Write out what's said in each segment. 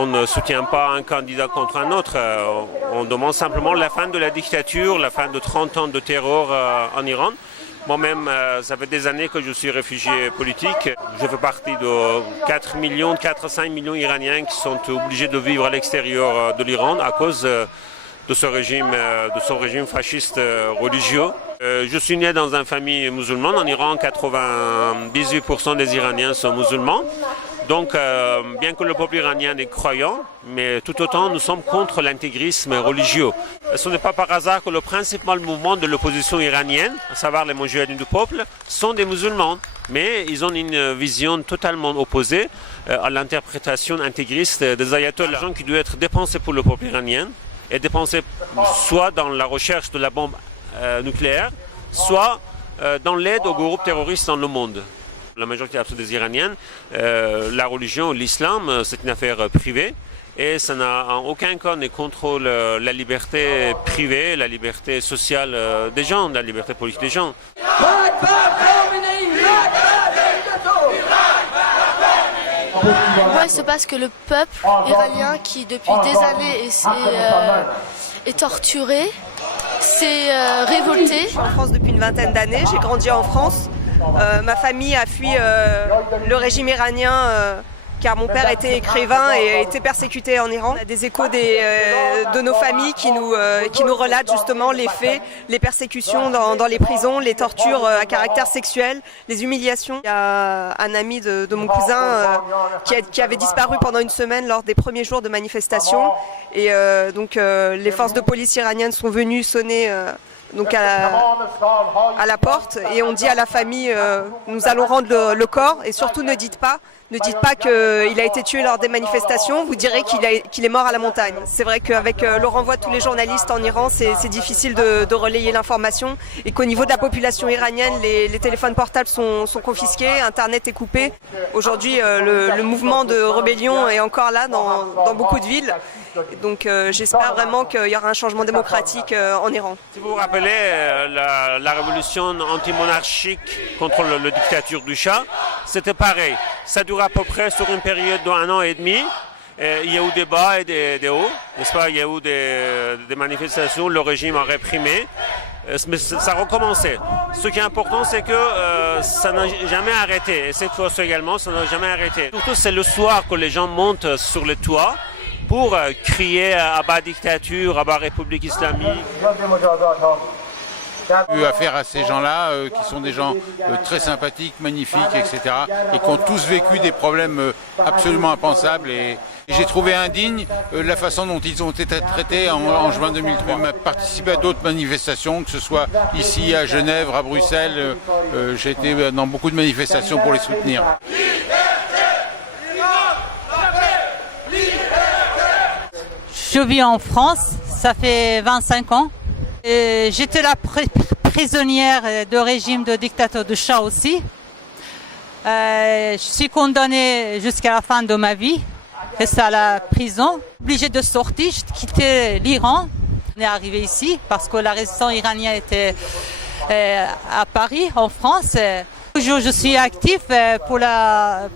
On ne soutient pas un candidat contre un autre. On demande simplement la fin de la dictature, la fin de 30 ans de terror en Iran. Moi-même, ça fait des années que je suis réfugié politique. Je fais partie de 4-5 millions d'Iraniens qui sont obligés de vivre à l'extérieur de l'Iran à cause de son régime fasciste religieux. Je suis né dans une famille musulmane. En Iran, 98% des Iraniens sont musulmans. Donc, bien que le peuple iranien est croyant, mais tout autant nous sommes contre l'intégrisme religieux. Ce n'est pas par hasard que le principal mouvement de l'opposition iranienne, à savoir les Moudjahidines du peuple, sont des musulmans. Mais ils ont une vision totalement opposée à l'interprétation intégriste des ayatollahs. L'argent qui doit être dépensé pour le peuple iranien est dépensé soit dans la recherche de la bombe nucléaire, soit dans l'aide aux groupes terroristes dans le monde. La majorité absolue des Iraniens, la religion, l'islam, c'est une affaire privée et ça n'a en aucun cas ne contrôle la liberté privée, la liberté sociale des gens, la liberté politique des gens. Moi, il se passe que le peuple iranien qui depuis des années est torturé, s'est révolté. Je suis en France depuis une vingtaine d'années, j'ai grandi en France. Ma famille a fui le régime iranien car mon père était écrivain et a été persécuté en Iran. On a des échos de nos familles qui nous relatent justement les faits, les persécutions dans les prisons, les tortures à caractère sexuel, les humiliations. Il y a un ami de mon cousin qui avait disparu pendant une semaine lors des premiers jours de manifestation. Et donc les forces de police iraniennes sont venues sonner donc à la porte et on dit à la famille nous allons rendre le corps et surtout ne dites pas qu'il a été tué lors des manifestations, vous direz qu'il est mort à la montagne. C'est vrai qu'avec le renvoi de tous les journalistes en Iran, c'est difficile de relayer l'information et qu'au niveau de la population iranienne, les téléphones portables sont confisqués, Internet est coupé. Aujourd'hui, le mouvement de rébellion est encore là dans beaucoup de villes. Donc j'espère vraiment qu'il y aura un changement démocratique en Iran. Si vous vous rappelez la révolution anti-monarchique contre la dictature du Shah, c'était pareil. Ça dure à peu près sur une période d'1 an et demi. Il y a eu des bas et des hauts, n'est-ce pas? Il y a eu des manifestations, le régime a réprimé, mais ça a recommencé. Ce qui est important, c'est que ça n'a jamais arrêté. Et cette fois également, ça n'a jamais arrêté. Surtout, c'est le soir que les gens montent sur le toit pour crier à bas dictature, à bas République islamique. J'ai eu affaire à ces gens-là, qui sont des gens très sympathiques, magnifiques, etc. et qui ont tous vécu des problèmes absolument impensables. Et j'ai trouvé indigne la façon dont ils ont été traités en juin 2003. J'ai participé à d'autres manifestations, que ce soit ici, à Genève, à Bruxelles. J'ai été dans beaucoup de manifestations pour les soutenir. Je vis en France, ça fait 25 ans. J'étais la prisonnière de régime de dictateur de Shah aussi. Je suis condamnée jusqu'à la fin de ma vie, restée à la prison, obligée de sortir, j'ai quitté l'Iran. On est arrivé ici parce que la résistance iranienne était à Paris, en France. Toujours, je suis active pour la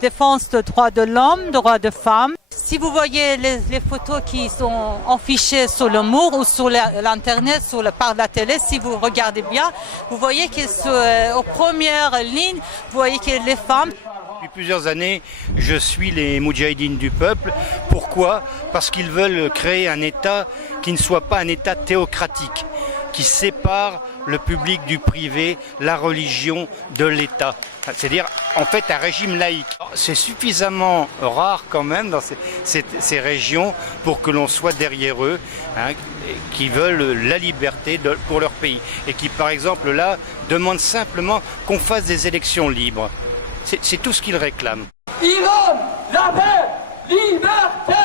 défense des droits de l'homme, des droits des femmes. Si vous voyez les photos qui sont affichées sur le mur ou sur l'internet, par la télé, si vous regardez bien, vous voyez qu'aux premières lignes, vous voyez que les femmes. Depuis plusieurs années, je suis les Moudjahidines du peuple. Pourquoi? Parce qu'ils veulent créer un État qui ne soit pas un État théocratique, qui sépare le public du privé, la religion de l'État. C'est-à-dire, en fait, un régime laïque. C'est suffisamment rare quand même dans ces régions pour que l'on soit derrière eux, hein, qui veulent la liberté pour leur pays. Et qui, par exemple, là, demandent simplement qu'on fasse des élections libres. C'est tout ce qu'ils réclament. Iran, la paix, liberté!